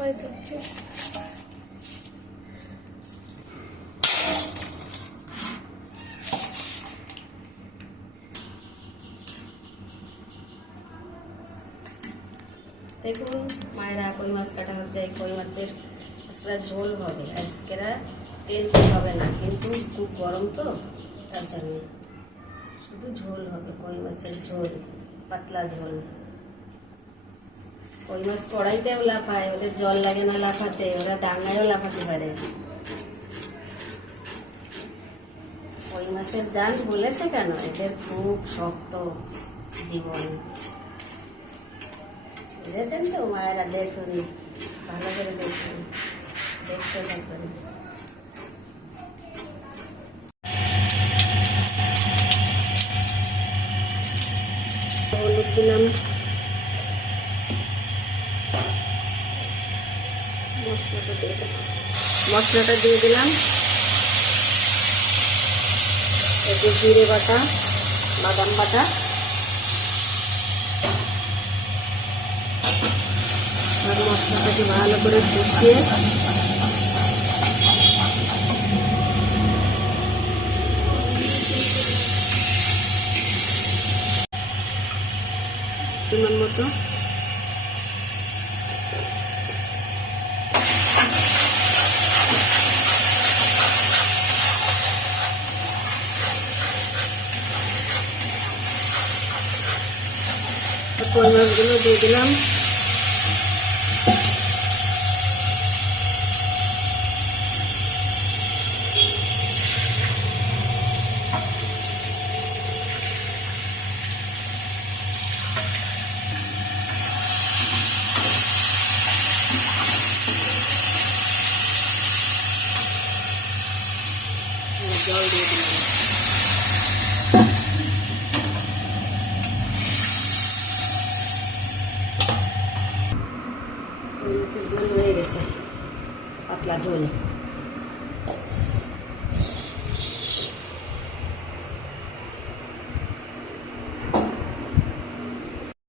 দেখুন মায়েরা কই মাছ কাটা হচ্ছে। কই মাছের আজকে ঝোল হবে, আজকে তেল হবে না, কিন্তু খুব গরম তো তার জন্য শুধু ঝোল হবে। কই মাছের ঝোল, পাতলা ঝোল। কই মাছ কড়াইতেও লাফায়, ওদের জল লাগে না লাফাতে, ওরা ডাঙায়ও লাফাতে পারে। কই মাছের জান বলেছে কেন, এদের খুব শক্ত জীবন, বুঝেছেন তো মায়েরা? দেখুন, ভালো করে দেখুন, দেখতে থাকুন। হলুদ দিলাম, মশলাটা দিয়ে দিলাম। একটু জিরে বাটা, বাদাম বাটা, আর মশলাটাকে ভালো করে কষিয়ে পরিমাণ মতো কই মাছগুলো দিয়ে দিলাম। জল দিয়ে দিলাম। ঝোল হয়ে গেছে, পাতলা ঝোল।